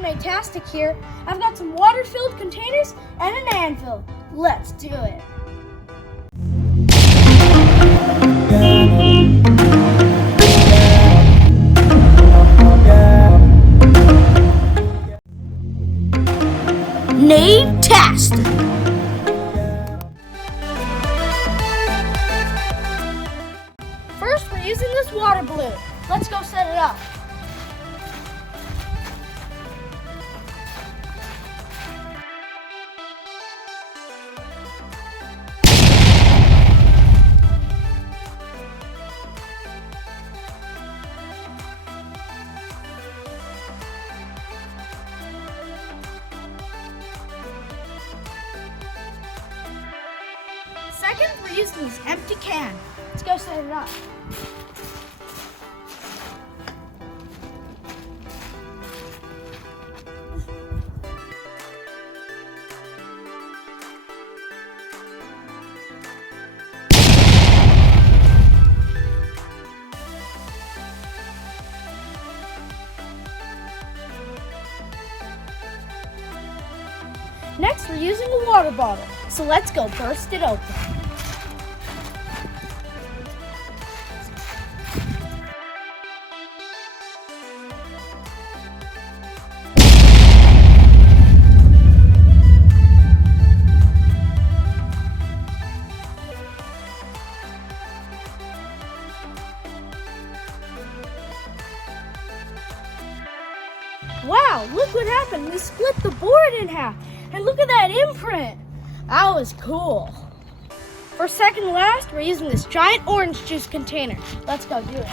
Renetastic here. I've got some water-filled containers and an anvil. Let's do it. Renetastic. First, we're using this water balloon. Let's go set it up. Second, we're using this empty can. Let's go set it up. Next, we're using a water bottle. So let's go burst it open. Wow, look what happened. We split the board in half. And look at that imprint. That was cool. For second to last, we're using this giant orange juice container. Let's go do it.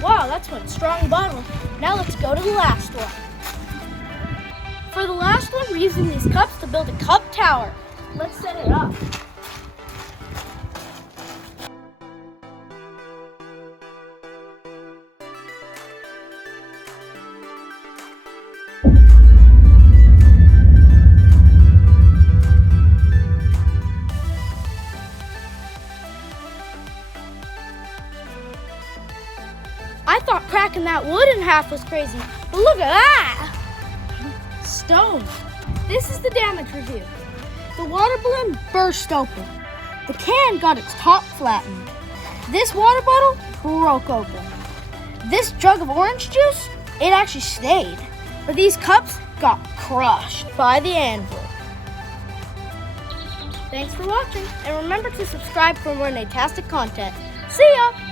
Wow, that's one strong bottle. Now let's go to the last one. For the last one, we're using these cups to build a cup tower. Let's set it up. I thought cracking that wood in half was crazy, but look at that! Stone. This is the damage review. The water balloon burst open. The can got its top flattened. This water bottle broke open. This jug of orange juice, it actually stayed. But these cups got crushed by the anvil. Thanks for watching, and remember to subscribe for more Renetastic content. See ya!